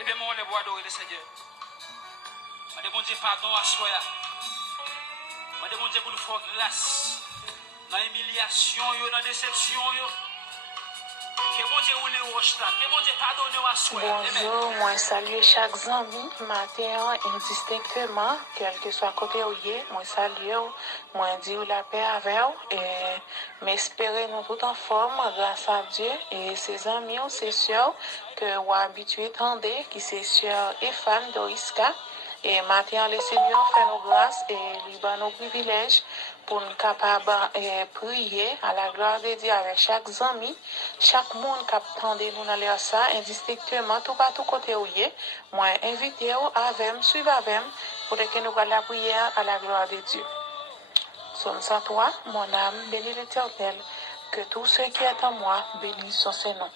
Levez-moi les bois adorer le Seigneur. Je demande pardon à soi. Je demande pour nous faire grâce. Dans l'humiliation, dans la déception. Bonjour, moi salue chaque ami matin indistinctement, quel que soit côté où il est, moi salue, moi dis la paix avec vous et m'espérer nous tout en forme grâce à Dieu et ses amis, c'est sûr que vous habitué tendez qui c'est sûr et fan d'Oriska. Et maintenant, le Seigneur fait nos grâces et lui donne nos privilèges pour nous capables de prier à la gloire de Dieu avec chaque ami, chaque monde qui attend nous dans leur ça, indistinctement, tout partout côté où il est. Moi, invitez-vous avec, suivez avec, pour que nous allons la prière à la gloire de Dieu. Somme 103, mon âme bénit l'Éternel, que tout ce qui est en moi bénisse son Saint-Nom.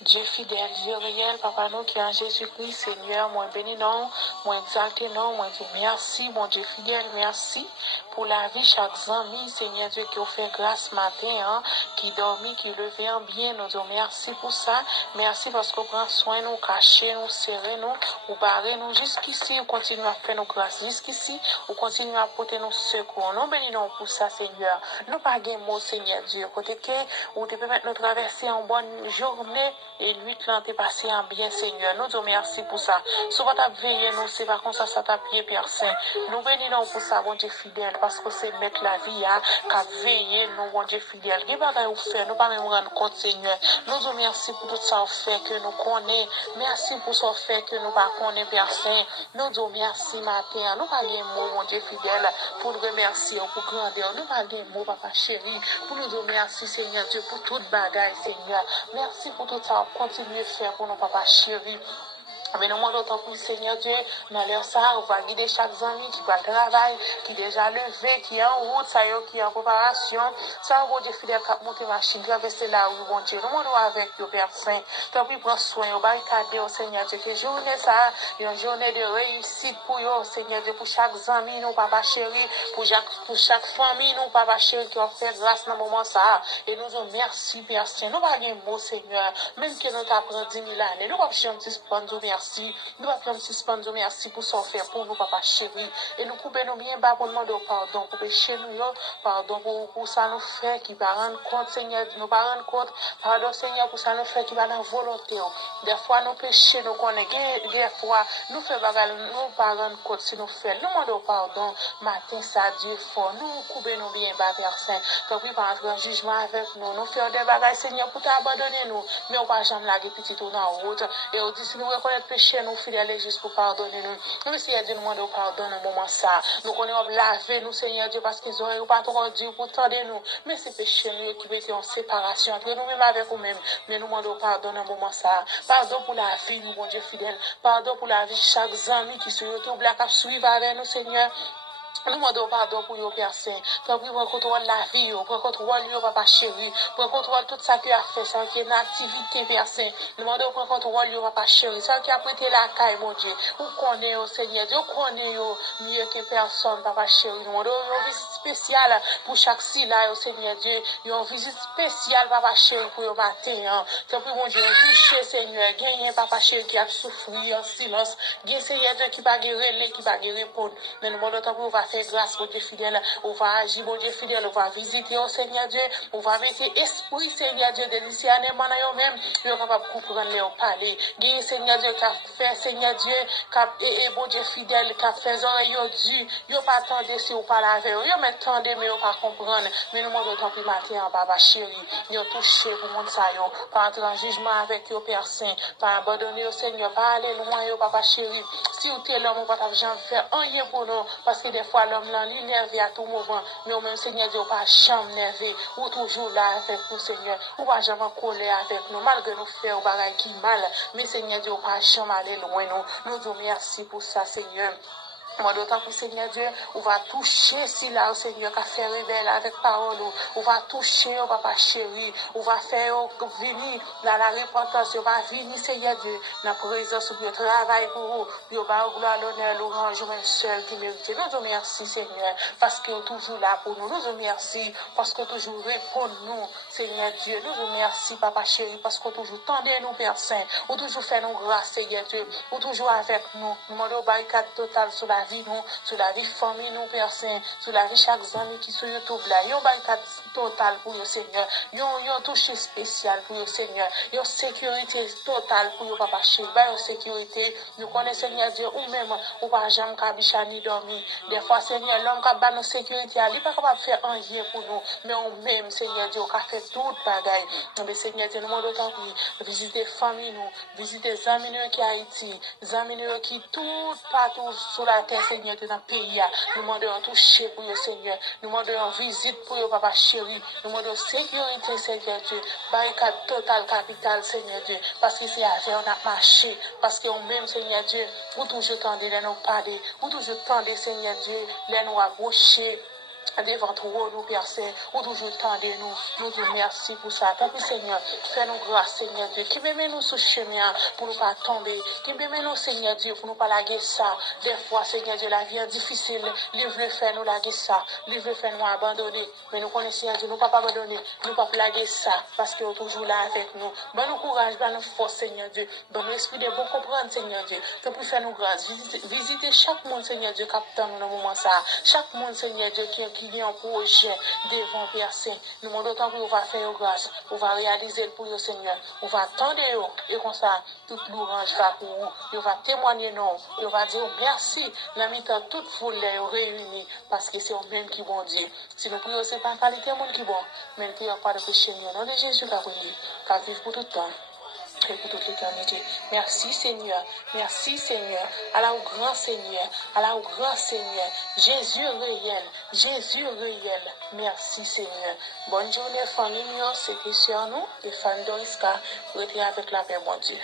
Dieu fidèle, Dieu réel, Papa nous qui est en Jésus-Christ, Seigneur, moi bénis non, moi exalté non, moi dis merci, mon Dieu fidèle, merci pour la vie chaque ami, Seigneur Dieu qui a fait grâce matin, hein, qui dormit, qui levé en bien, nous disons merci pour ça, merci parce qu'on prend soin nous, cacher nous, serrer nous, ou barrer nous jusqu'ici, ou continue à faire nos grâces jusqu'ici, ou continue à porter nos secours, nous bénissons pour ça, Seigneur, nous pas de mots, Seigneur Dieu, côté que, ou tu peux mettre nous traverser en bonne journée, et lui qui t'es passé en bien, Seigneur. Nous disons merci pour ça. Souvent t'as veillé nous, c'est pas comme ça t'a pied, Père Saint. Nous bénissons pour ça, bon Dieu fidèle, parce que c'est mettre la vie à, qu'à veiller nous, bon Dieu fidèle. Qui va nous faire, nous pas même rendre compte, Seigneur. Nous disons merci pour tout ça fait que nous connaissons. Merci pour ça fait que nous pas connaissons, Père Saint. Nous disons merci matin. Nous pas de mots, mon Dieu fidèle, pour nous remercier, pour grandeur. Nous pas de mots, papa chéri, pour nous dire merci, Seigneur Dieu, pour toute bagaille, Seigneur. Merci pour tout ça. Continuez à faire pour nos papas chéris. Mais nous demandons autant pour le Seigneur Dieu, dans leur ça, on va guider chaque ami qui va travailler, qui est déjà levé, qui est en route, ça y est, qui est en préparation. Ça, bon Dieu fidèle, qui a monté machine, traverser la rue, bon Dieu. Nous demandons avec le Père Saint, tant pis prendre soin, on barricader au Seigneur Dieu, que journée ça, une journée de réussite pour eux, Seigneur Dieu, pour chaque ami, nous, papa chéri, pour chaque famille, nous, papa chéri, qui ont fait grâce dans le moment ça. Et nous disons merci, Père Saint. Nous pas de mots, Seigneur, même que nous t'apprenons 10 000 années. Nous pas besoin de suspendre, merci. Nous allons suspendre, merci pour ce faire pour nous, papa chéri. Et nous coupons nous bien bas pour demander pardon pour pécher nous, pardon pour ça nous fait qui va rendre compte, Seigneur, nous va rendre compte, pardon, Seigneur, pour ça nous fait qui va dans volonté. Des fois nous péchons, nous connaissons, des fois nous faisons bagarre, nous pas rendre compte si nous faisons. Nous demandons pardon, matin, ça, Dieu fort. Nous coupons nous bien bas, Père Saint. Donc, oui, par entrer en jugement avec nous. Nous faisons des bagages, Seigneur, pour t'abandonner nous. Mais on ne va jamais laguer petit tout dans la route. Et on dit, si nous reconnaissons péché, nous fidèles et juste pour pardonner nous. Nous, Seigneur Dieu, nous demandons pardon dans le moment ça. Nous connaissons laver nous, Seigneur Dieu, parce qu'ils n'auraient pas trop dit pour tendre nous. Mais c'est péché nous qui étaient en séparation entre nous-mêmes avec nous-mêmes. Mais nous demandons pardon dans le moment ça. Pardon pour la vie, nous, bon Dieu fidèle. Pardon pour la vie de chaque ami qui se retrouve là, qui suivent avec nous, Seigneur. Nous demandons pardon pour nos Père Saint. Tant pis, prends contrôle la vie, prends contrôle, papa chéri. Prends contrôle tout ça qui a fait, ça qui est une activité, Père Saint. Nous demandons prends contrôle, papa chéri. Ça qui a prêté la caille, mon Dieu. Vous connaissez, au Seigneur Dieu, vous connaissez mieux que personne, papa chéri. Nous demandons une visite spéciale pour chaque sila, au Seigneur Dieu. Une visite spéciale, papa chéri, pour le matin. Tant pis, mon Dieu, touché, Seigneur. Gagne, papa chéri, qui a souffert en silence. Gagne, Seigneur Dieu, qui va guérir, qui va répondre. Mais nous demandons tant pis, faire grâce, mon Dieu fidèle, on va agir, mon Dieu fidèle, on va visiter, oh Seigneur Dieu, on va mettre esprit, Seigneur Dieu, de discernement dans eux-mêmes, ils sont capables de comprendre leur parler. Gué, Seigneur Dieu, qui a fait, Seigneur Dieu, et bon Dieu fidèle, qui a fait les oreilles dures, ils n'ont pas attendu si on parle avec eux, ils ont attendu, mais ils n'ont pas comprendre. Mais nous demandons tant pis matin, papa chéri, ils ont touché pour mon ça, par entrer en jugement avec eux, Père Saint, par abandonner au Seigneur, par aller loin, papa chéri. Si vous êtes l'homme, on va jamais faire rien pour nous, parce que des fois, l'homme là, il est nervé à tout moment, mais au même Seigneur Dieu, pas jamais nervé, ou toujours là avec nous, Seigneur, ou pas jamais collé avec nous, malgré nous faire au bagaille qui mal, mais Seigneur Dieu, pas jamais aller loin, nous disons merci pour ça, Seigneur. Moi, d'autant plus, Seigneur Dieu, on va toucher si là, Seigneur, qu'a fait révèle avec parole, on va toucher, oh papa chéri, on va faire venir dans la repentance, on va venir, Seigneur Dieu, dans la présence de travail pour vous, pour va gloire, l'honneur, l'orange, même seul qui mérite. Nous te remercions, Seigneur, parce que tu es toujours là pour nous. Nous te remercions, parce que tu toujours répond nous, Seigneur Dieu. Nous te remercions, papa chéri, parce que tu toujours tendez nous, Père Saint, ou toujours fait nous grâce, Seigneur Dieu, ou toujours avec nous. Nous demandons barricade totale sur la vie, nous, sur la vie famille, nous, Père Saint, sur la vie chaque ami qui sur YouTube là. Yon barricade totale pour le Seigneur. Yon touche spécial pour le Seigneur. Yon sécurité totale pour le papa chéri. Yon sécurité, nous connaissons, Seigneur Dieu, ou même, ou pas jamais kabicha ni dormi. Des fois, Seigneur, l'homme qui a nos sécurité, il n'est pas capable de faire un rien pour nous. Mais on même, Seigneur Dieu, qui a fait toute bagaille. Mais Seigneur Dieu, nous demandons autant que visiter famille, nous, visiter les amis qui sont Haïti, les amis qui tout partout sur la terre, Seigneur, dans le pays. Nous demandons un toucher pour le Seigneur. Nous demandons une visite pour le papa chéri. Nous demandons sécurité, Seigneur Dieu. Barricade totale, capitale, Seigneur Dieu. Parce que c'est avec on a marché. Parce qu'on même, Seigneur Dieu, vous toujours tendez les nous parler. Vous toujours tendez, Seigneur Dieu, les nous approcher. Devant toi, nous, Père Saint, ou toujours tendez nous. Nous te remercions pour ça. Tant pis, Seigneur, fais-nous grâce, Seigneur Dieu. Qui me met nous sur le chemin pour ne pas tomber. Qui me met nous, Seigneur Dieu, pour ne pas laguer ça. Des fois, Seigneur Dieu, la vie est difficile. Livre le fait nous laguer ça. Livre le fait nous abandonner. Mais nous connaissons, Seigneur Dieu, nous ne pouvons pas abandonner. Nous ne pouvons pas laguer ça. Parce qu'il est toujours là avec nous. Bon nous courage, bon nous force, Seigneur Dieu. Bon nous esprit de bon comprendre, Seigneur Dieu. Tant pis, fais-nous grâce. Visitez chaque monde, Seigneur Dieu, captant nous dans le moment ça. Chaque monde, Seigneur Dieu, qui vient en projet devant Père Saint. Nous demandons autant qu'on va faire grâce, on va réaliser pour le Seigneur, on va attendre et comme ça, toute l'orange va pour vous, on va témoigner nous, on va dire merci, la mi-temps toute foule les réunie, parce que c'est au même qui bon Dieu. Si nous prions, c'est pas qualité monde qui bon, mais nous prions pas de péché, au nom de Jésus, qui vivre pour tout le temps. Et pour toute l'éternité. Merci Seigneur. Merci Seigneur. Allah au grand Seigneur. Allah au grand Seigneur. Jésus réel. Jésus réel. Merci Seigneur. Bonne journée famille. C'était sur nous. Et fan Doriska. Restez avec la paix, bon Dieu.